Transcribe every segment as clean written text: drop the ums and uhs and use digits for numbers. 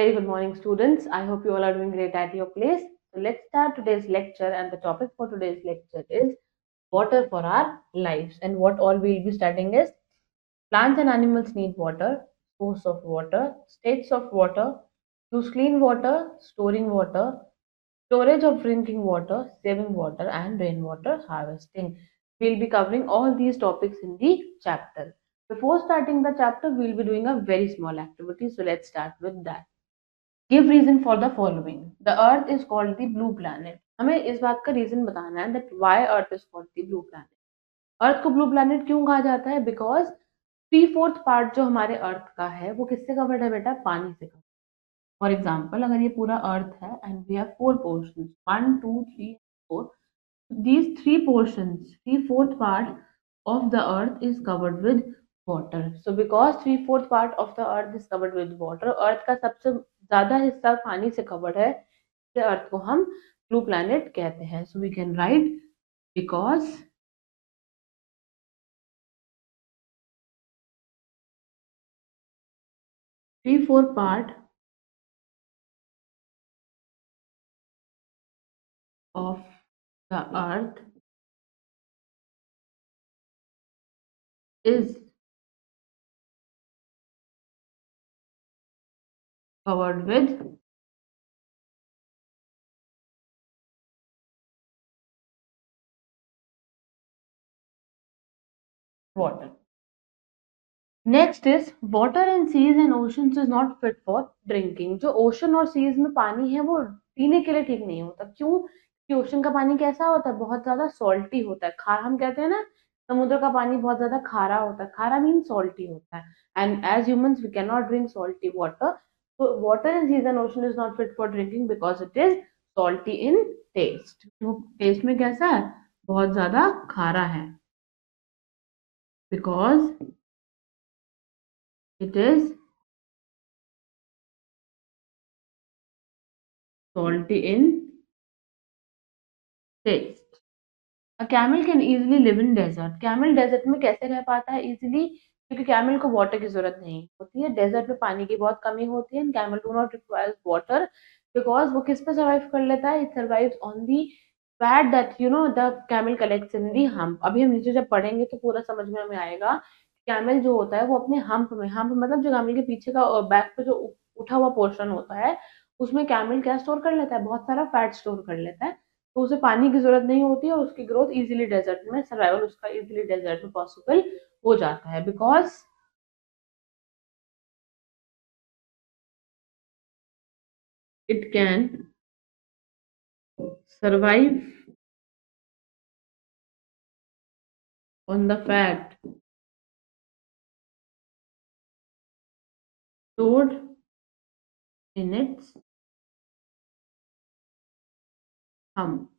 Very good morning, students. I hope you all are doing great at your place. So let's start today's lecture, and the topic for today's lecture is water for our lives. And what all we'll be studying is plants and animals need water, source of water, states of water, use clean water, storing water, storage of drinking water, saving water, and rainwater harvesting. We'll be covering all these topics in the chapter. Before starting the chapter, we'll be doing a very small activity. So let's start with that. Give reason for the following the earth is called the blue planet हमें इस बात का reason बताना है that why earth is called the blue planet earth को blue planet क्यों कहा जाता है बिकॉज 3/4 पार्ट जो हमारे अर्थ का है वो किससे कवर्ड है बेटा पानी से कवर्ड फॉर एग्जाम्पल अगर ये पूरा अर्थ है and we have 4 portion 1 2 3 4 these 3 portions 3/4 part of the earth is covered with water so because 3/4 part of the earth is covered with water अर्थ का सबसे ज्यादा हिस्सा पानी से कवर्ड है इसलिए अर्थ को हम ब्लू प्लैनेट कहते हैं so we can write because 3/4 part of the earth is covered with water. Next is water in seas and oceans is not fit for drinking जो ओशन और सीज में पानी है वो पीने के लिए ठीक नहीं होता क्यों कि ओशन का पानी कैसा होता है बहुत ज्यादा सॉल्टी होता है खारा हम कहते हैं ना समुद्र का पानी बहुत ज्यादा खारा होता है खारा मीन सॉल्टी होता है and as humans we can not drink salty water so water in seas and ocean is not fit for drinking because it is salty in taste तो टेस्ट में कैसा है बहुत ज्यादा खारा है because it is salty in taste a camel can easily live in desert camel desert में कैसे रह पाता है इजीली क्योंकि कैमल को वाटर की जरूरत नहीं होती है डेजर्ट में पानी की बहुत कमी होती है and camel do not requires water because वो किस पे सर्वाइव कर लेता है it survives on the fat that you know the camel collects in the hump अभी हम नीचे जब पढ़ेंगे तो पूरा समझ में हमें आएगा कैमल जो होता है वो अपने हम्प मतलब जो कैमल के पीछे का बैक पे जो उठा हुआ पोर्शन होता है उसमें कैमल क्या स्टोर कर लेता है बहुत सारा फैट स्टोर कर लेता है तो उसे पानी की जरूरत नहीं होती है और उसकी ग्रोथ इजीली डेजर्ट में सर्वाइवल उसका इजीली डेजर्ट में पॉसिबल हो जाता है because it can survive on the fat stored in its hump.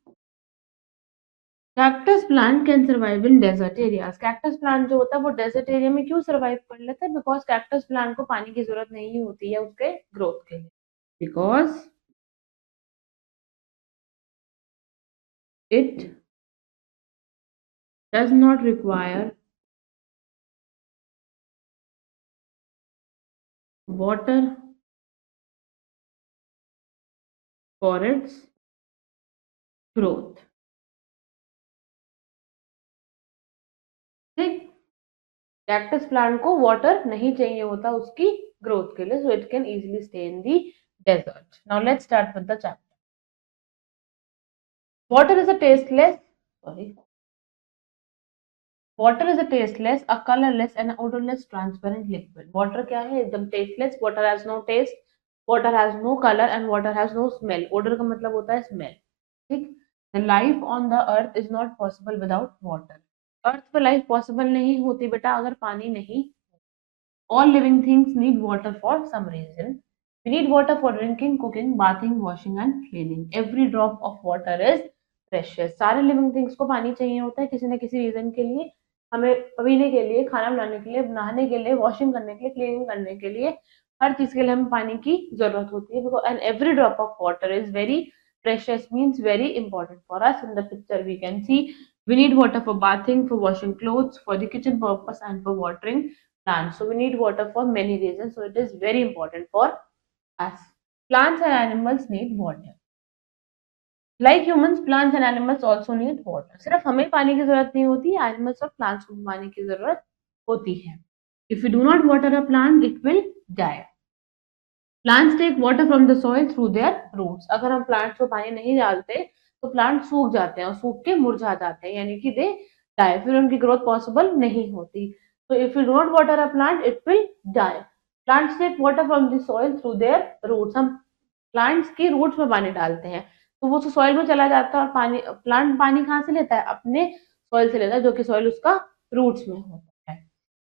Cactus plant can survive in desert areas cactus plant जो होता है वो डेजर्ट एरिया में क्यों सर्वाइव कर लेता है बिकॉज कैक्टस प्लांट को पानी की जरूरत नहीं होती है उसके ग्रोथ के लिए because it does not require water for its growth ठीक कैक्टस प्लांट को वाटर नहीं चाहिए होता उसकी ग्रोथ के लिए so it can easily stay in the desert now let's start with the chapter water is a tasteless sorry water is a tasteless a colourless and odorless transparent liquid water क्या है एकदम tasteless water has no taste water has no colour and water has no smell order का मतलब होता है smell ठीक the life on the earth is not possible without water अर्थ पे life possible नहीं होती बेटा अगर पानी नहीं all living things need water for some reason we need water for drinking cooking bathing washing and cleaning every drop of water is precious सारे living things को पानी चाहिए होता है किसी न किसी रीजन के लिए हमें पीने के लिए खाना बनाने के लिए नहाने के लिए वॉशिंग करने के लिए क्लीनिंग करने के लिए हर चीज के लिए हमें पानी की जरूरत होती है because and every drop of water is very precious means very important for us in the picture we can see we need water for bathing for washing clothes for the kitchen purpose and for watering plants so we need water for many reasons so it is very important for us Plants and animals need water. Like humans, plants and animals also need water. सिर्फ हमें पानी की जरूरत नहीं होती, animals और plants को भी पानी की जरूरत होती है. If you do not water a plant, it will die. Plants take water from the soil through their roots. अगर हम प्लांट्स को पानी नहीं डालते तो प्लांट सूख जाते हैं और सूख के मुरझा जाते हैं, यानी कि दे डाई, फिर उनकी ग्रोथ पॉसिबल नहीं होती. So if you do not water a plant, it will die. Plants take water from the soil through their roots. हम प्लांट्स की रूट्स में पानी डालते हैं तो वो सॉइल में चला जाता है, और पानी प्लांट पानी कहाँ से लेता है? अपने सॉइल से लेता है, जो कि सॉइल उसका रूट्स में होता है.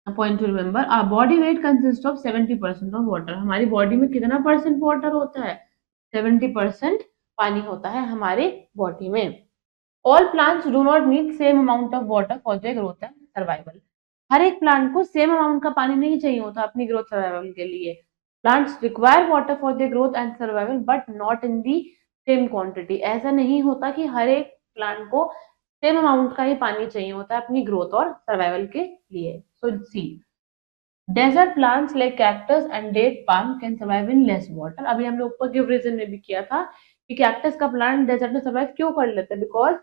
A point to remember, our body weight consists of 70% of water. हमारी बॉडी में कितना परसेंट वाटर होता है? 70% पानी होता है हमारे बॉडी में. All plants do not need same amount of water for their growth and survival. हर एक प्लांट को सेम अमाउंट का पानी नहीं चाहिए होता अपनी ग्रोथ सर्वाइवल के लिए. Plants require water for their growth and survival but not in the same quantity. ऐसा नहीं होता कि हर एक प्लांट को सेम अमाउंट का ही पानी चाहिए होता है अपनी ग्रोथ और सर्वाइवल के लिए. So see, desert plants like cactus and date palm can survive in less water. अभी हमने ऊपर गिव रीजन में भी किया था कि कैक्टस का प्लांट डेजर्ट में सर्वाइव क्यों कर लेते हैं, because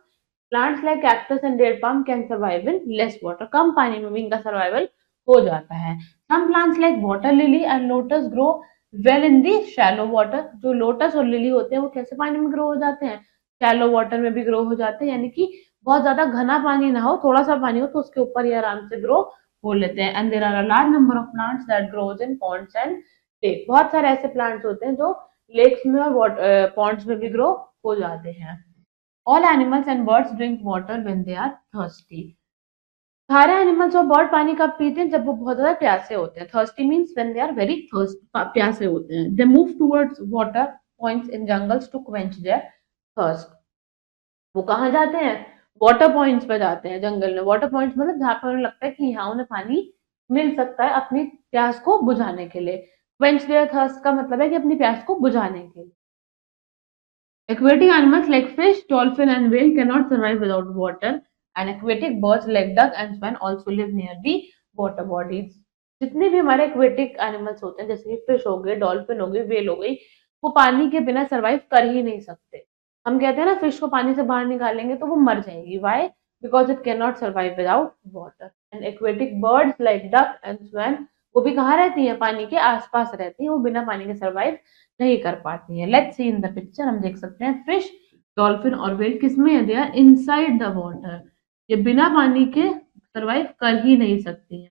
plants like cactus and date palm can survive in less water. कम पानी में भी इनका सर्वाइवल हो जाता है. Some plants like water lily and lotus grow well in the shallow water. जो लोटस और लिली होते हैं वो कैसे पानी में ग्रो हो जाते हैं? शैलो वाटर में भी ग्रो हो जाते हैं, यानी कि बहुत ज्यादा घना पानी ना हो, थोड़ा सा पानी हो तो उसके ऊपर ही आराम से ग्रो हो लेते हैं. And there are a large number of plants that grows in ponds and lake. बहुत सारे ऐसे प्लांट्स होते हैं जो लेक्स में और पॉन्ड्स में भी ग्रो हो जाते हैं. All animals and birds drink water when they are thirsty. सारे एनिमल्स और बर्ड पानी कब पीते हैं? जब वो बहुत ज्यादा प्यासे होते हैं. Thirsty means when they are very thirst, प्यासे होते हैं. They move towards water points in jungles to quench their thirst. वो कहाँ जाते हैं? वाटर पॉइंट्स पे जाते हैं जंगल में. वाटर पॉइंट्स मतलब जहाँ पर उन्हें लगता है कि यहाँ उन्हें पानी मिल सकता है अपनी प्यास को बुझाने के लिए. क्वेंच देयर थर्स्ट का मतलब है कि अपनी प्यास को बुझाने के लिए. Aquatic animals like fish, dolphin and whale cannot survive without water, and aquatic birds like duck and swan also live near the water bodies. जितने भी हमारे एक्वेटिक एनिमल्स होते हैं, जैसे कि फिश हो गए, डॉल्फिन हो गई, व्हेल हो गई, वो पानी के बिना सरवाइव कर ही नहीं सकते. हम कहते हैं ना, फिश को पानी से बाहर निकालेंगे तो वो मर जाएगी. Why? Because it can not survive without water. And aquatic birds like duck and swan, वो भी कहाँ रहती हैं? पानी के आसपास रहती हैं. वो बिना पानी के सर्वाइव नहीं कर पाती है. Let's see in the picture. हम देख सकते हैं फिश, डॉल्फिन और व्हेल किस में है? They are inside the water. ये बिना पानी के सरवाइव कर ही नहीं सकती है.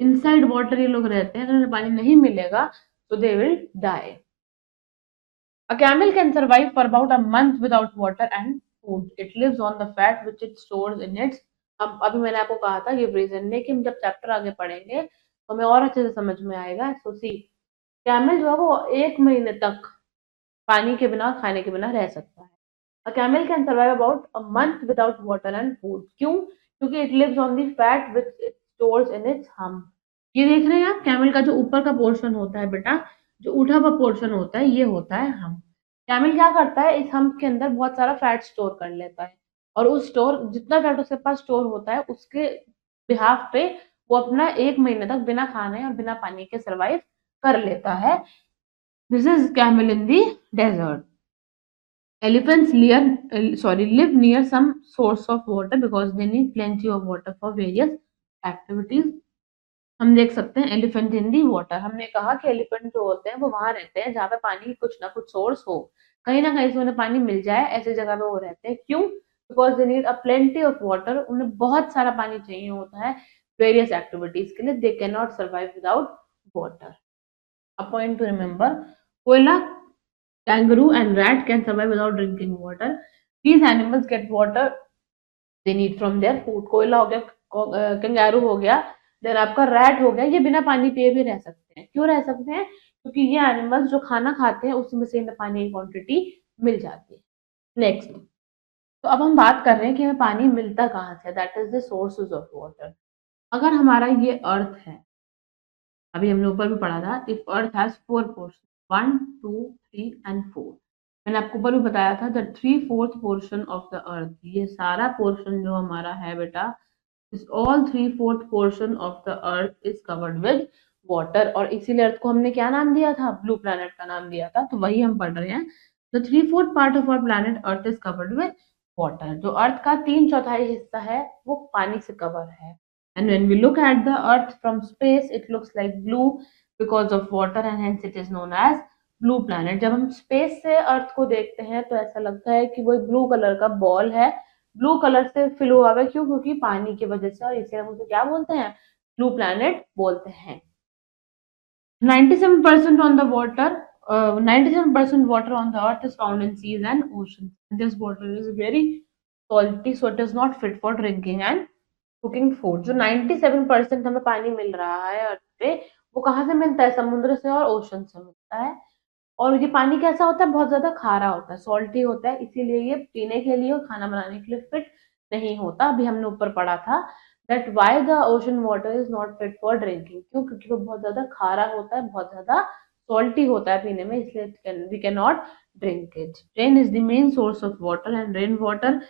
इनसाइड वाटर ये लोग रहते हैं. अगर उन्हें पानी नहीं मिलेगा तो they will die. A camel can survive for about a month without water and food. It lives on the fat which it stores in its. अब अभी मैंने आपको कहा था ये रीजन में कि हम जब चैप्टर आगे पढ़ेंगे तो हमें और अच्छे से समझ में आएगा. सो सी, कैमल जो है वो 1 महीने तक पानी के बिना, खाने के बिना रह सकता है. A camel can survive about a month without water and food. क्यों? क्योंकि it lives on the fat which it stores in its hump. ये देख रहे हैं आप, कैमल का जो ऊपर का पोर्शन होता है बेटा, जो उठा हुआ पोर्शन होता है, ये होता है हम्प. कैमल क्या करता है? इस हम्प के अंदर बहुत सारा फैट स्टोर कर लेता है, और उस स्टोर जितना फैट उसके पास स्टोर होता है उसके बिहाफ पे वो अपना 1 महीने तक बिना खाने और बिना पानी के सर्वाइव कर लेता है. This is camel in the desert. Elephants live near some source of water because they need plenty of water for various activities. हम देख सकते हैं एलिफेंट इन दी वाटर. हमने कहा कि एलिफेंट जो होते हैं वो वहां रहते हैं जहाँ पे पानी की कुछ ना कुछ सोर्स हो, कहीं ना कहीं से उन्हें पानी मिल जाए, ऐसी जगह पे वो रहते हैं. क्यों? Because they need a plenty of water. उन्हें बहुत सारा पानी चाहिए होता है वेरियस एक्टिविटीज के लिए. They can not survive without water. A point two remember, कोयला, kangaroo and rat can survive without drinking water. These animals get water they need from their food. कोयला हो गया, कंगारू हो गया, देन आपका rat हो गया, ये बिना पानी पिए भी रह सकते हैं. क्यों रह सकते हैं? क्योंकि ये एनिमल्स जो खाना खाते हैं उसमें से इन्हें पानी की क्वांटिटी मिल जाती है. नेक्स्ट, तो अब हम बात कर रहे हैं कि हमें पानी मिलता कहाँ से. That is the sources of water. अगर हमारा ये अर्थ है, अभी हमने ऊपर भी पढ़ा था, if earth has 4 portion, 1 2 3 and 4. मैंने आपको ऊपर भी बताया था the 3/4 portion of the earth. ये सारा पोर्शन जो हमारा है बेटा, इस all 3/4 portion of the earth is covered with water, और इसीलिए अर्थ को हमने क्या नाम दिया था, ब्लू प्लैनेट का नाम दिया था। तो वही हम पढ़ रहे हैं। The 3/4 part of our planet earth is covered with water. जो अर्थ का 3/4 हिस्सा है वो पानी से कवर है। And when we look at the earth from space it looks like blue because of water and hence it is known as blue planet. जब हम स्पेस से अर्थ को देखते हैं तो ऐसा लगता है कि वो एक ब्लू कलर का बॉल है, ब्लू कलर से फिल हुआ है। क्यों? क्योंकि पानी की वजह से, और इसे हम उसे क्या बोलते हैं, ब्लू प्लैनेट बोलते हैं। 97% on the water, 97% water on the earth is found in seas and oceans. This water is very salty, so it is not fit for drinking and cooking food. जो 97% हमें पानी मिल रहा है अर्थ पे, वो कहाँ से मिलता है? समुद्र से और ओशन से मिलता है। और ये पानी कैसा होता है? बहुत ज्यादा खारा होता है, सॉल्टी होता है, इसीलिए ये पीने के लिए और खाना बनाने के लिए फिट नहीं होता। अभी हमने ऊपर पढ़ा था that why the ocean water is not fit for drinking. क्यों? क्योंकि वो बहुत ज्यादा खारा होता है, बहुत ज्यादा सॉल्टी होता है पीने में, इसलिए we can not drink it. Rain is the main source of water and rain water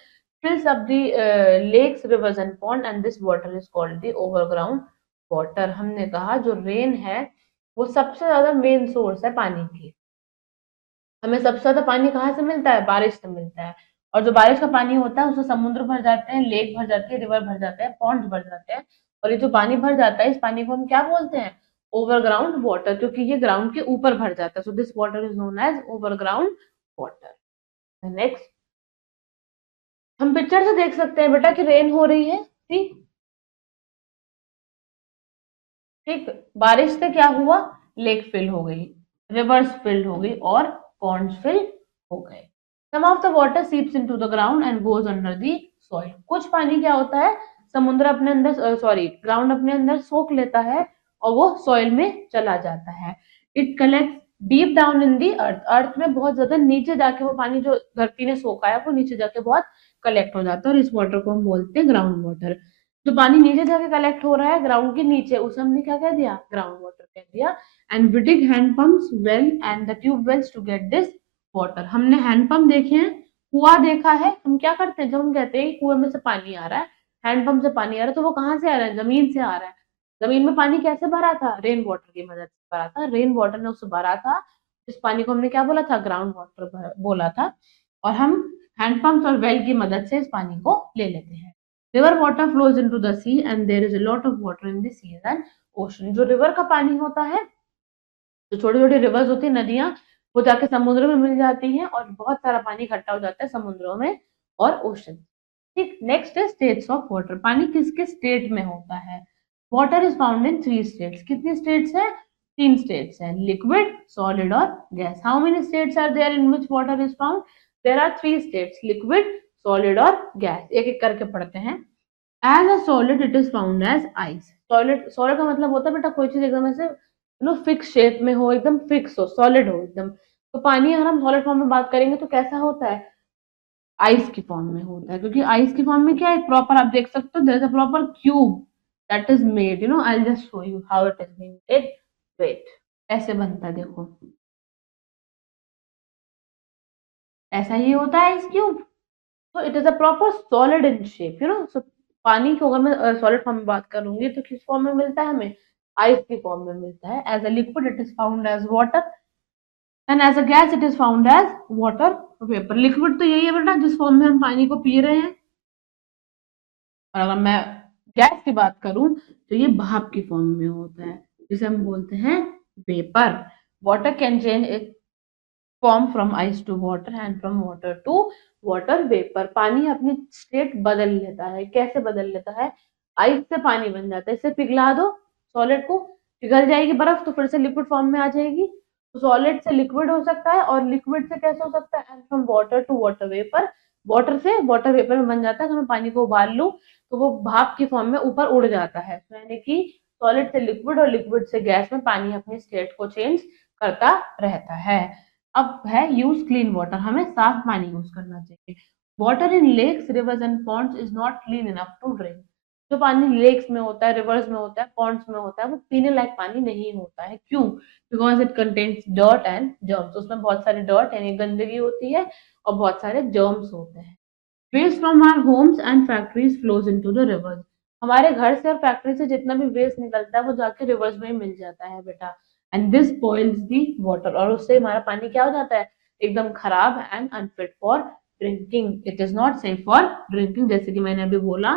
fills up the lakes, rivers and pond and this water is called the overground water। हमने कहा जो rain है वो सबसे ज्यादा main source है पानी की। हमें सबसे ज्यादा पानी कहाँ से मिलता है? बारिश से मिलता है। और जो बारिश का पानी होता है उससे समुद्र भर जाते हैं, लेक भर जाती है, रिवर भर जाते हैं, पॉन्ड्स भर जाते हैं। और ये जो पानी भर जाता है इस पानी को हम क्या बोलते हैं? ओवरग्राउंड वाटर, क्योंकि ये ग्राउंड के ऊपर भर जाता है। So this water is known as overground water. Next हम पिक्चर से देख सकते हैं बेटा कि रेन हो रही है। ठीक ठीक, बारिश से क्या हुआ? लेक फिल हो गई, रिवर्स फिल हो गई और पॉन्ड्स फिल हो गए। Some of the water seeps into the ground and goes under the soil. कुछ पानी क्या होता है? समुद्र अपने अंदर, सॉरी, ग्राउंड अपने अंदर सोख लेता है और वो सॉइल में चला जाता है। It collect deep down in the earth. Earth में बहुत ज्यादा नीचे जाके वो पानी जो धरती ने सोखा है वो नीचे जाके बहुत कलेक्ट हो जाता है और इस वाटर को हम बोलते हैं ग्राउंड वाटर। जो पानी नीचे जाके कलेक्ट हो रहा है ग्राउंड के नीचे, उसे हमने क्या कह दिया? ग्राउंड वाटर कह दिया। And we dig hand pumps well and the tube wells to get this water. हमने हैंड पंप देखे हैं, कुआं देखा है। हम क्या करते हैं जब हम कहते हैं कुएं में से पानी आ रहा है, हैंड पंप से पानी आ रहा है, तो वो कहाँ से आ रहा है? जमीन से आ रहा है। जमीन में पानी कैसे भरा था? रेन वाटर की मदद से भरा था। रेन वाटर ने उसे भरा था। इस पानी को हमने क्या बोला था? ग्राउंड वाटर बोला था। और हम हैंड पंप और वेल की मदद से इस पानी को ले लेते हैं। River water flows into the sea and there is a lot of water in the sea and ocean. जो रिवर का पानी होता है, जो छोटे छोटे रिवर्स होती है, नदियां, वो जाके समुद्र में मिल जाती हैं और बहुत सारा पानी इकट्ठा हो जाता है समुद्रों में और ओशन। ठीक, नेक्स्ट है स्टेट्स ऑफ वाटर। पानी किस किस स्टेट में होता है? Water is found in 3 states. कितनी स्टेट्स है? 3 स्टेट्स है, लिक्विड, सॉलिड और gas. How many states are there in which water is found? There are 3 states, liquid, solid और गैस। एक एक करके पढ़ते हैं। As a solid it is found as ice. Solid, solid का मतलब होता है बेटा कोई चीज एकदम ऐसे फिक्स शेप में हो, एकदम फिक्स हो, सॉलिड हो एकदम। तो पानी अगर हम सॉलिड फॉर्म में बात करेंगे तो कैसा होता है? आइस की फॉर्म में होता है। क्योंकि आइस की फॉर्म में क्या है? प्रॉपर, आप देख सकते हो, there is a proper cube that is made, I will just show you how it is being made. Wait, ऐसे बनता है, देखो ऐसा ही होता है आइस क्यूब। तो it is a proper solid in shape, so पानी को अगर मैं सॉलिड फॉर्म में बात करूंगी तो किस फॉर्म में मिलता है हमें? आइस की फॉर्म में मिलता है। As a liquid it is found as water and as a gas it is found as water vapour. Liquid तो यही है बेटा जिस फॉर्म में हम पानी को पी रहे हैं। और अगर मैं गैस की बात करूं तो ये भाप की फॉर्म में होता है, जिसे हम बोलते हैं vapour. Water can change it form from ice to water and from water to water vapour. पानी अपनी स्टेट बदल लेता है। कैसे बदल लेता है? आइस से पानी बन जाता है। इसे पिघला दो, सॉलिड को, पिघल जाएगी बर्फ, तो फिर से लिक्विड फॉर्म में आ जाएगी। तो सॉलिड से लिक्विड हो सकता है और लिक्विड से कैसे हो सकता है? And from water to water vapour. Water से वाटर वेपर में बन जाता है। अगर मैं पानी को उबाल लूं तो वो भाप की फॉर्म में ऊपर उड़ जाता है। तो यानी कि सॉलिड से लिक्विड और लिक्विड से गैस में पानी अपनी स्टेट को चेंज करता रहता है। अब है यूज क्लीन वाटर। हमें साफ पानी यूज करना चाहिए। Water in lakes, rivers and ponds is not clean enough to drink. जो पानी लेक्स में होता है, रिवर्स में होता है, पॉन्ड्स में होता है, वो पीने लायक पानी नहीं होता है। क्यों? Because it contains dirt and germs. उसमें बहुत सारे डर्ट यानी गंदगी होती है और बहुत सारे जर्म्स होते हैं। Waste from our homes and factories flows into the rivers. हमारे घर से और फैक्ट्री से जितना भी वेस्ट निकलता है वो जाके रिवर्स में ही मिल जाता है बेटा, and this spoils the water, और उससे हमारा पानी क्या हो जाता है, एकदम खराब and unfit for drinking, it is not safe for drinking. जैसे कि मैंने अभी बोला,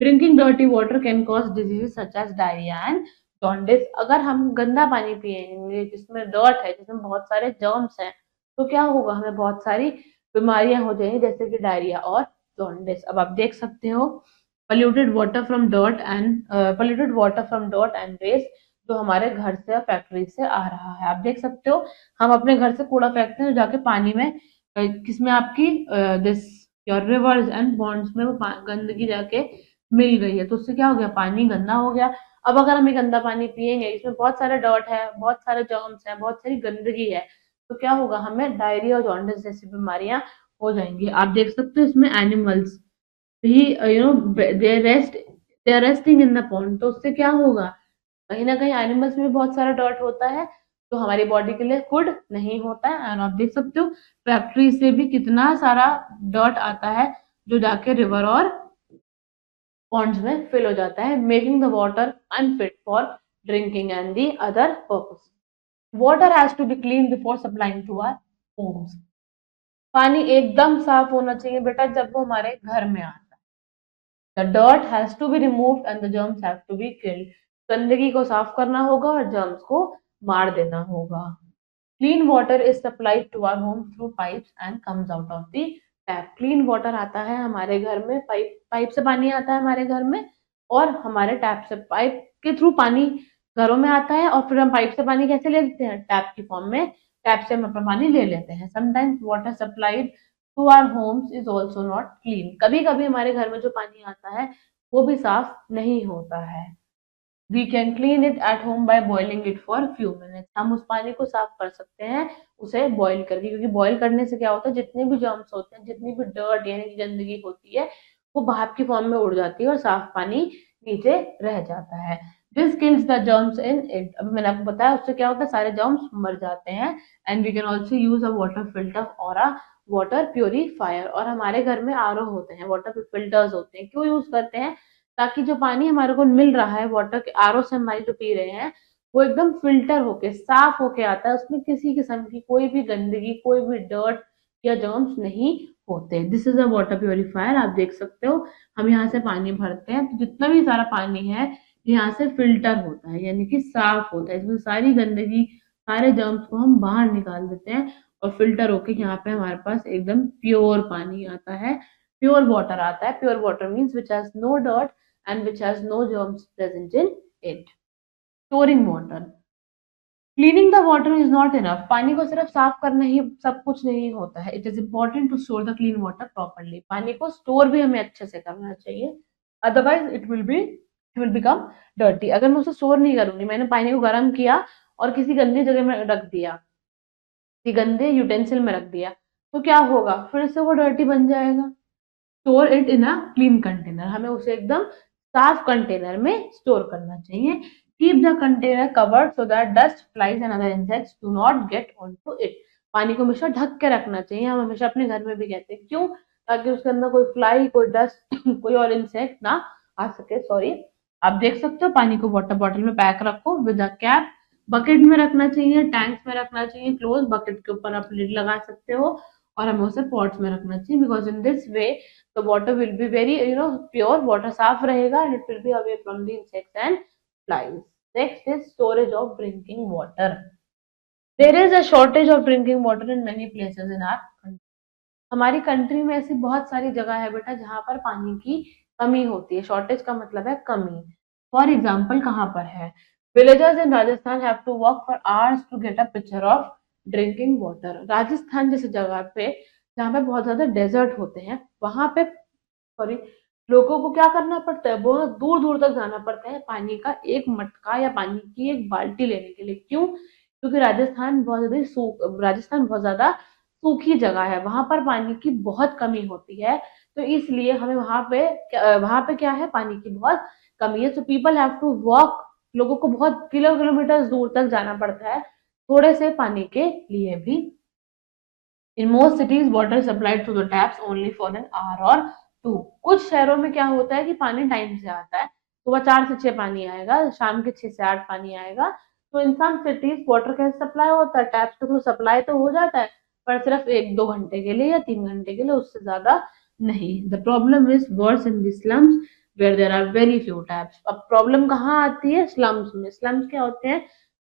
drinking dirty water can cause diseases such as diarrhoea and jaundice. अगर हम गंदा पानी पिएंगे जिसमें डर्ट है, जिसमें बहुत सारे जर्म्स हैं, तो क्या होगा, हमें बहुत सारी बीमारियां हो जाएंगी जैसे कि डायरिया और जॉन्डिस। अब आप देख सकते हो polluted water from dirt and polluted water from dirt and waste, जो हमारे घर से या फैक्ट्री से आ रहा है। आप देख सकते हो हम अपने घर से कूड़ा फेंकते हैं, तो जाके पानी में किसमें आपकी this your rivers and ponds में वो गंदगी जाके मिल गई है, तो उससे क्या हो गया, पानी गंदा हो गया। अब अगर हम ये गंदा पानी पिएंगे, इसमें बहुत सारे डर्ट है, बहुत सारे जर्म्स है, बहुत सारी गंदगी है, तो क्या होगा, हमें डायरिया और जॉन्डिस जैसी बीमारियां हो जाएंगी। आप देख सकते हो इसमें एनिमल्स भी they are resting in the pond, तो उससे क्या होगा, कहीं ना कहीं एनिमल्स में भी बहुत सारा डर्ट होता है, तो हमारी बॉडी के लिए गुड नहीं होता है। एंड आप देख सकते हो फैक्ट्री से भी कितना सारा डर्ट आता है जो जाके रिवर और पॉन्ड्स में फिल हो जाता है, making the water unfit for drinking and the other purpose. Water has to be clean before supplying to our homes. पानी एकदम साफ होना चाहिए बेटा जब वो हमारे घर में आता है। The dirt has to be removed and the germs have to be killed. गंदगी को साफ करना होगा और जर्म्स को मार देना होगा। Clean water is supplied to our home through pipes and comes out of the tap. Clean water आता है हमारे घर में, पाइप से पानी आता है हमारे घर में, और हमारे टैप से, पाइप के थ्रू पानी घरों में आता है, और फिर हम पाइप से पानी कैसे ले लेते हैं, टैप की फॉर्म में, टैप से हम अपना पानी ले लेते हैं। Sometimes water supplied to our homes is also not clean. कभी कभी हमारे घर में जो पानी आता है वो भी साफ नहीं होता है। We can clean it at home by boiling it for few minutes. हम उस पानी को साफ कर सकते हैं उसे बॉईल करके, क्योंकि बॉईल करने से क्या होता है, जितने भी जर्म्स होते हैं, जितनी भी डर्ट यानी कि गंदगी होती है, वो भाप की फॉर्म में उड़ जाती है और साफ पानी नीचे रह जाता है। This kills the germs in it. अभी मैंने आपको बताया उससे क्या होता है, सारे जर्म्स मर जाते हैं। And we can also use a water filter और अ वाटर प्योरीफायर। और हमारे घर में आरओ होते हैं, वाटर फिल्टर्स होते हैं। क्यों यूज करते हैं, ताकि जो पानी हमारे को मिल रहा है वाटर के आरओ से, हमारी जो पी रहे हैं, वो एकदम फिल्टर होके साफ होके आता है, उसमें किसी किस्म की कोई भी गंदगी, कोई भी डर्ट या जर्म्स नहीं होते। This is a water purifier. आप देख सकते हो हम यहाँ से पानी भरते हैं, तो जितना भी सारा पानी है यहाँ से फिल्टर होता है, यानी कि साफ होता है, इसमें सारी गंदगी, सारे जर्म्स को हम बाहर निकाल देते हैं, और फिल्टर होके यहाँ पे हमारे पास एकदम प्योर पानी आता है, प्योर वाटर आता है। Pure water means which has no dirt and which has no germs present in it. Storing water. Cleaning the water is not enough. पानी को सिर्फ साफ करना ही सब कुछ नहीं होता है। It is important to store the clean water properly. पानी को स्टोर भी हमें अच्छे से करना चाहिए, otherwise it will become dirty. अगर मैं उसे स्टोर नहीं करूंगी, मैंने पानी को गर्म किया और किसी गंदी जगह में रख दिया, किसी गंदे यूटेंसिल में रख दिया, तो क्या होगा, फिर से वो डर्टी बन जाएगा। Store it in a clean container. हमें उसे एकदम साफ कंटेनर में स्टोर करना चाहिए। Keep the container covered so that dust, flies and other insects do not gate onto it. पानी को हमेशा ढक के रखना चाहिए। हम हमेशा अपने घर में भी कहते हैं, क्यों, ताकि उसके अंदर कोई फ्लाई, कोई डस्ट कोई और इंसेक्ट ना आ सके। सॉरी। आप देख सकते हो पानी को वाटर बॉटल में पैक रखो विद अ कैप। बकेट में रखना चाहिए, टैंक्स में रखना चाहिए क्लोज। बकेट के ऊपर आप लिड लगा सकते हो, और हमें उसे पॉट्स में रखना चाहिए, because in this way the water will be very pure, water साफ रहेगा, and it will be away from the insects and flies. Next is storage of drinking water. There is a shortage of drinking water in many places in our country. हमारी country में ऐसी बहुत सारी जगह है बेटा जहाँ पर पानी की कमी होती है। शॉर्टेज का मतलब है कमी। फॉर एग्जाम्पल कहाँ पर है, villagers in Rajasthan have to walk for hours to get a picture of drinking water. Rajasthan जैसे जगह पे जहाँ पे बहुत ज्यादा डेजर्ट होते हैं, वहां पे, सॉरी, लोगों को क्या करना पड़ता है, बहुत दूर दूर तक जाना पड़ता है पानी का एक मटका या पानी की एक बाल्टी लेने के लिए। क्यों, क्योंकि राजस्थान बहुत ज्यादा सूखी जगह है, वहां पर पानी की बहुत कमी होती है, तो इसलिए हमें वहां पे क्या है, पानी की बहुत कमी है। So people have to walk. लोगों को बहुत किलोमीटर दूर तक जाना पड़ता है थोड़े से पानी के लिए भी। In most cities water supplied through the taps only for an hour और टू। कुछ शहरों में क्या होता है कि पानी टाइम से आता है, सुबह 4 से 6 पानी आएगा, शाम के 6 से 8 पानी आएगा। तो इन सम सिटीज वाटर कैसे सप्लाई होता है, टैप्स के थ्रू सप्लाई तो हो जाता है, पर सिर्फ 1-2 घंटे के लिए या 3 घंटे के लिए, उससे ज्यादा नहीं। The problem is worse in the slums where there are very few taps. अब प्रॉब्लम कहाँ आती है, स्लम्स में। स्लम्स क्या होते हैं,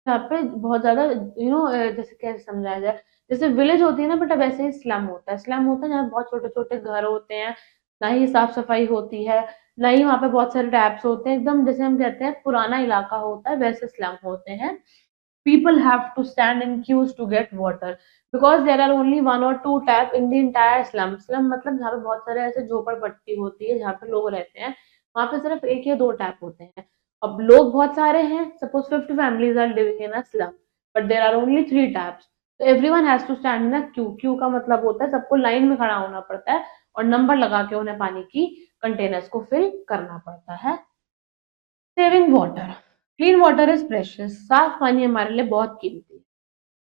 जहाँ पे बहुत ज्यादा जैसे कैसे समझाया जाए, जैसे विलेज होती है ना बेटा, वैसे ही स्लम होता है। स्लम होता है जहाँ बहुत छोटे छोटे घर होते हैं, ना ही साफ सफाई होती है, ना ही वहाँ पे बहुत सारे टैप्स होते हैं, एकदम जैसे हम कहते हैं पुराना इलाका होता है, वैसे स्लम होते हैं। People have to stand in queues to get water because there are only 1 or 2 tap in the entire slum. Slum मतलब जहाँ पे बहुत सारे ऐसे झोपड़पट्टी होती है, जहाँ पे लोग रहते हैं, वहां पे सिर्फ 1 या 2 टैप होते हैं। अब लोग बहुत सारे हैं, suppose 50 families are living in a slum, but there are only 3 taps, so everyone has to stand in a queue. Q का मतलब होता है सबको लाइन में खड़ा होना पड़ता है और नंबर लगा के उन्हें पानी की कंटेनर्स को फिल करना पड़ता है। Saving water, clean water is precious. साफ पानी हमारे लिए बहुत कीमती है।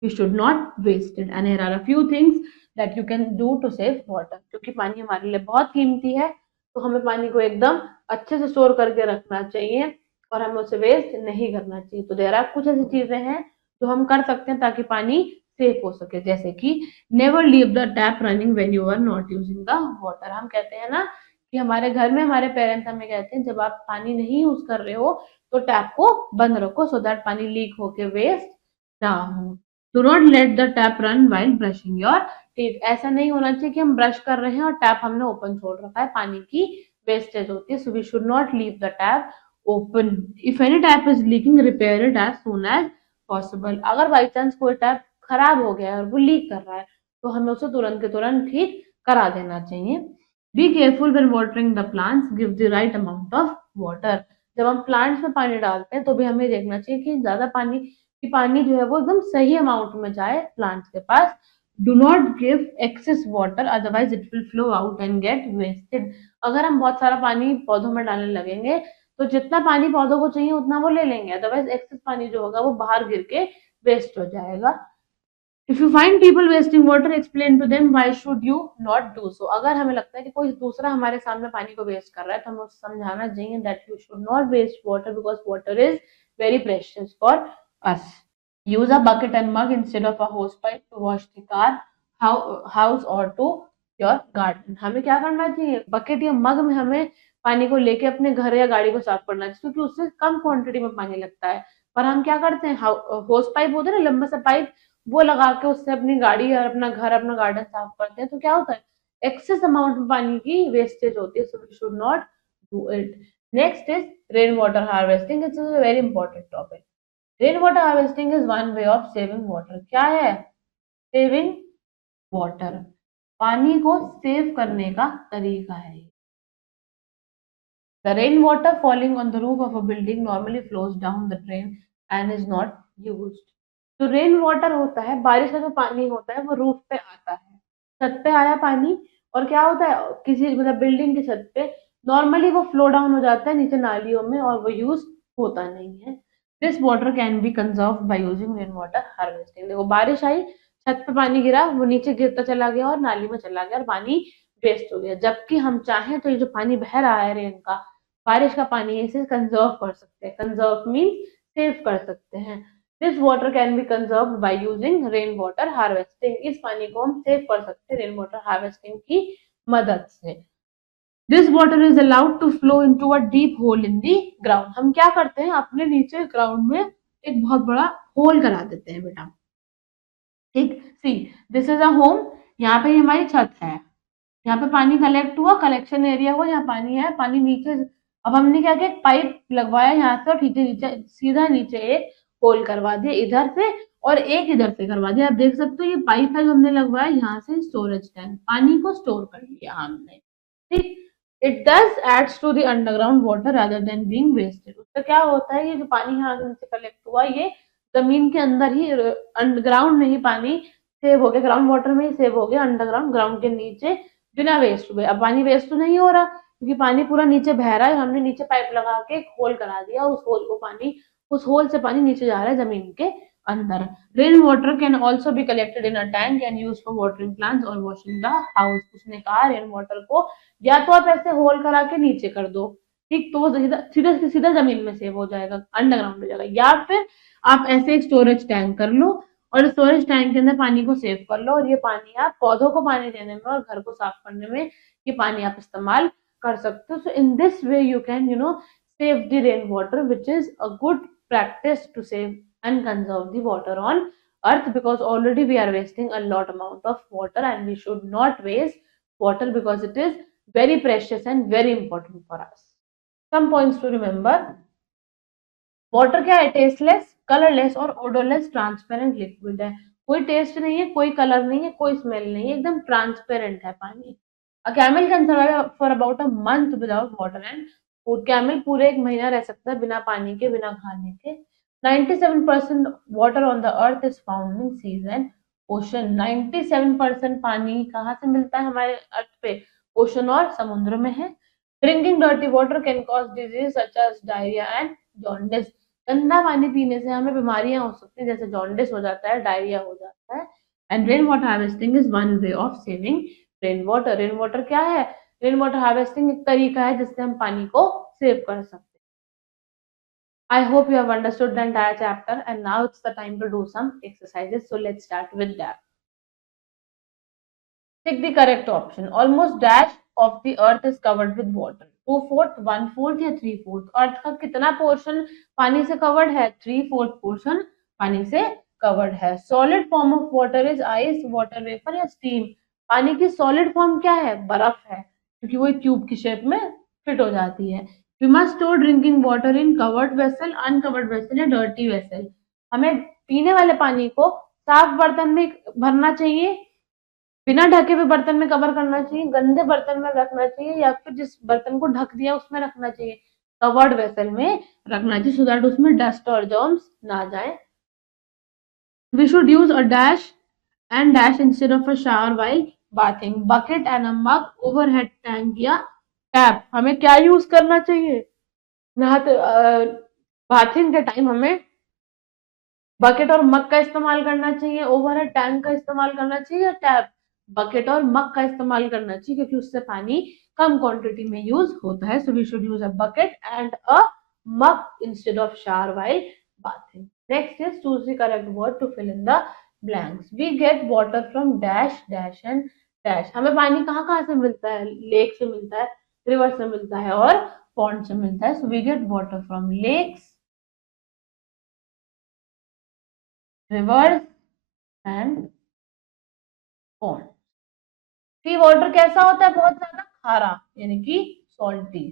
We should not waste it, and here are a few things that you can do to save water. क्योंकि पानी हमारे लिए बहुत कीमती है, तो हमें पानी को एकदम अच्छे से स्टोर करके रखना चाहिए और हमें उसे वेस्ट नहीं करना चाहिए। तो देर आर कुछ ऐसी चीजें हैं जो हम कर सकते हैं ताकि पानी सेफ हो सके, जैसे कि never leave the tap running when you are not using the water. हम कहते हैं ना कि हमारे घर में हमारे पेरेंट्स हमें कहते हैं जब आप पानी नहीं यूज कर रहे हो तो टैप को बंद रखो, सो दैट पानी लीक होके वेस्ट ना हो। Do not let the tap run while brushing your teeth. ऐसा नहीं होना चाहिए कि हम ब्रश कर रहे हैं और टैप हमने ओपन छोड़ रखा है, पानी की वेस्टेज होती है। So we should not leave the tap open. If any tap is leaking repair it as soon as possible. अगर बाई चांस कोई टैप खराब हो गया है और वो लीक कर रहा है तो हमें उसे तुरंत के तुरंत ठीक करा देना चाहिए। Be careful when watering the plants, give the right amount of water. जब हम प्लांट्स में पानी डालते हैं तो भी हमें देखना चाहिए कि ज्यादा पानी कि पानी जो है वो एकदम सही अमाउंट में जाए प्लांट्स के पास। Do not give excess water otherwise it will flow out and get wasted. अगर हम बहुत सारा पानी पौधों में डालने लगेंगे तो जितना पानी पौधों को चाहिए उतना वो ले लेंगे, अदरवाइज एक्सेस पानी जो होगा वो बाहर गिर के वेस्ट हो जाएगा। If you find people wasting water explain to them why should you not do so. अगर हमें लगता है कि कोई दूसरा हमारे सामने पानी को वेस्ट कर रहा है तो हमें उसे समझाना चाहिए that you should not waste water because water is very precious for us. Use a bucket and mug instead of a hose pipe to wash the car, house or to your garden. हमें क्या करना चाहिए, bucket या मग में हमें पानी को लेके अपने घर या गाड़ी को साफ करना चाहिए, क्योंकि उससे कम क्वांटिटी में पानी लगता है। पर हम क्या करते हैं, होस पाइप होता है ना, लंबा सा पाइप, वो लगा के उससे अपनी गाड़ी और अपना घर अपना गार्डन साफ करते हैं, तो क्या होता है एक्सेस अमाउंट में पानी की वेस्टेज होती है। So we should not do it. Next is rain water harvesting. It's a very important topic. Rain water harvesting is one way of saving water. क्या है सेविंग वाटर? पानी को सेव करने का तरीका है। The rain water falling on the roof of a building normally flows down the drain and is not used. तो rain water होता है, बारिश का जो पानी होता है वो रूफ पे आता है, छत पे आया पानी, और क्या होता है किसी मतलब बिल्डिंग की छत पे नॉर्मली वो फ्लो डाउन हो जाता है नीचे नालियों में और वो यूज होता नहीं है। This water can be conserve by using rain water harvesting. देखो बारिश आई, छत पे पानी गिरा, वो नीचे गिरता चला गया और नाली में चला गया और पानी वेस्ट हो गया। जबकि हम चाहें तो ये जो पानी बह रहा है रेन का, बारिश का पानी, इसे कंजर्व कर सकते हैं। कंजर्व मीन सेव कर सकते हैं। This water can be conserve by using rain water harvesting. इस पानी को हम सेव कर सकते हैं रेन वाटर हार्वेस्टिंग की मदद से। This water is allowed to flow into a deep hole in the ground. हम क्या करते हैं, अपने नीचे ग्राउंड में एक बहुत बड़ा होल करा देते हैं बेटा। ठीक, see this is a home, यहाँ पे हमारी छत है, यहाँ पे पानी कलेक्ट हुआ, कलेक्शन एरिया हुआ, यहाँ पानी है, पानी नीचे। अब हमने क्या किया, एक पाइप लगवाया यहाँ से और नीचे नीचे सीधा नीचे एक होल करवा दिया इधर से और एक इधर से करवा दिया। आप देख सकते हो ये पाइप है जो हमने लगवाया, यहाँ से स्टोरेज टैंक, पानी को स्टोर कर लिया हमने। ठीक, it does adds to the underground water rather than being wasted. उससे क्या होता है, ये जो पानी यहाँ से कलेक्ट हुआ ये जमीन के अंदर ही, अंडरग्राउंड में ही पानी सेव हो गया, ग्राउंड वाटर में ही सेव हो गया, अंडरग्राउंड ग्राउंड के नीचे बिना वेस्ट हुए। अब पानी वेस्ट तो नहीं हो रहा क्योंकि पानी पूरा नीचे बह रहा है, हमने नीचे पाइप लगा के एक होल करा दिया, उस होल को पानी, उस होल से पानी नीचे जा रहा है जमीन के अंदर। Rain water can also be collected in a tank and use for watering plants और वॉशिंग द हाउस। उसने कहा रेन वाटर को या तो आप ऐसे होल करा के नीचे कर दो ठीक, तो वो सीधा सीधा सीधा जमीन में सेव हो जाएगा, अंडरग्राउंड हो जाएगा। या फिर आप ऐसे एक स्टोरेज टैंक कर लो और स्टोरेज टैंक के अंदर पानी को सेव कर लो, और ये पानी आप पौधों को पानी देने में और घर को साफ करने में ये पानी आप इस्तेमाल कर सकते हो। So in this way you can save the rainwater, which is a good practice to save and conserve the water on earth, because already we are wasting a lot amount of water and we should not waste water because it is very precious and very important for us. Some points to remember: water क्या है? Tasteless, colourless और odourless transparent liquid है। कोई test नहीं है, कोई colour नहीं है, कोई स्मेल नहीं है, एकदम ट्रांसपेरेंट है पानी। अ camel can survive for about a month without water and food. Camel पूरे एक महीना रह सकता है बिना पानी के, बिना खाने के। 97% water on the earth is found in seas and ocean. 97% पानी कहाँ से मिलता है हमारे अर्थ पे? ओशन और समुद्र में है। Drinking dirty water can cause disease such as diarrhoea and jaundice. गंदा पानी पीने से हमें बीमारियां हो सकती हैं, जैसे जॉन्डिस हो जाता है, डायरिया हो जाता है। And rain water harvesting is one way of saving rain water. Rain water क्या है? रेन वाटर हार्वेस्टिंग एक तरीका है जिससे हम पानी को सेव कर सकते हैं। I hope you have understood the entire chapter, and now it's the time to do some exercises. So let's start with that. Take the correct option. Almost dash of the earth is covered with water. 2/4, 1/4 या 3/4? अर्थ का कितना portion पानी से covered है? 3/4 portion पानी से covered है। Solid form of water is ice, water vapour या स्टीम। पानी की सॉलिड फॉर्म क्या है? बर्फ है, क्योंकि वो एक ट्यूब की शेप में फिट हो जाती है। We must store drinking water in covered vessel, uncovered vessel या डर्टी वेसल। हमें पीने वाले पानी को साफ बर्तन में भरना चाहिए, बिना ढके हुए बर्तन में कवर करना चाहिए, गंदे बर्तन में रखना चाहिए, या फिर जिस बर्तन को ढक दिया उसमें रखना चाहिए, कवर्ड वेसल में रखना चाहिए, सो दैट उसमें डस्ट और जर्म्स ना जाए। We should use a dash and dash instead of a shower while bathing. Bucket and a mug, overhead tank या टैप। हमें क्या यूज करना चाहिए? नहाते बाथिंग के टाइम हमें बकेट और मग का इस्तेमाल करना चाहिए, ओवरहेड टैंक का इस्तेमाल करना चाहिए, या टैप? बकेट और मग का इस्तेमाल करना चाहिए, क्योंकि उससे पानी कम क्वांटिटी में यूज होता है। So we should use a bucket and a mug instead of shower while bathing. Next is choose the correct word to fill in the blanks. We get water from dash, dash and dash. हमें पानी कहाँ कहाँ से मिलता है? Lake से मिलता है, रिवर से मिलता है और पॉन्ड से मिलता है। So we get water from lakes, rivers and pond. Sea water कैसा होता है? बहुत ज्यादा खारा, यानी कि salty.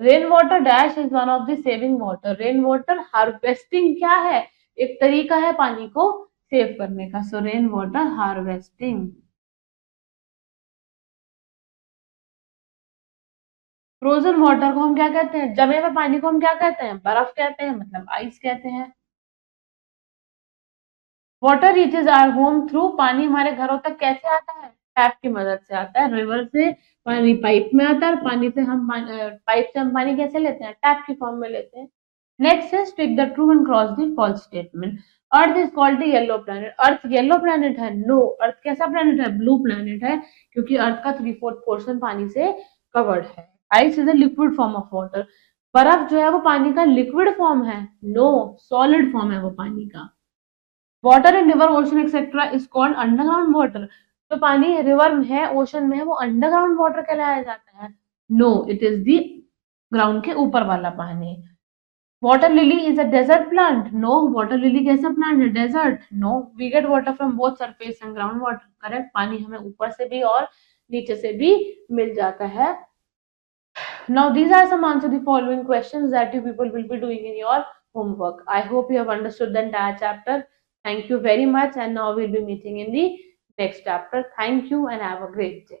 Rain water dash is one of the saving water. Rain water harvesting क्या है? एक तरीका है पानी को सेव करने का। सो rain water harvesting. Frozen water को हम क्या कहते हैं? जमे हुए पानी को हम क्या कहते हैं? बर्फ कहते हैं, मतलब आइस कहते हैं। Water reaches our home through. पानी हमारे घरों तक कैसे आता है? टैप की मदद से आता है। रिवर से पानी पाइप में आता है, और पानी से हम पाइप से हम पानी कैसे लेते हैं? टैप की फॉर्म में लेते हैं। Next is tick the true and cross the false statement. Earth is called the yellow planet. Earth yellow planet है? नो। अर्थ कैसा प्लैनेट है? ब्लू प्लैनेट है, क्योंकि अर्थ का 3/4 पोर्शन पानी से कवर्ड है। Ice is a liquid form of water. बर्फ जो है वो पानी का लिक्विड फॉर्म है? नो, सॉलिड फॉर्म है वो पानी का। Water in river, ocean etcetera is called underground water. तो पानी रिवर में है, ओशन में है, वो अंडरग्राउंड वाटर कहलाया जाता है? No, it is the ground के ऊपर वाला पानी। Water lily is a desert plant. No, water lily कैसा प्लांट है? Desert. No, we get water from both surface and ground water. Correct, पानी हमें ऊपर से भी और नीचे से भी मिल जाता है। Now these are some answer the following questions that you people will be doing in your homework. I hope you have understood the entire chapter. Thank you very much, and now we'll be meeting in the next chapter. Thank you and have a great day.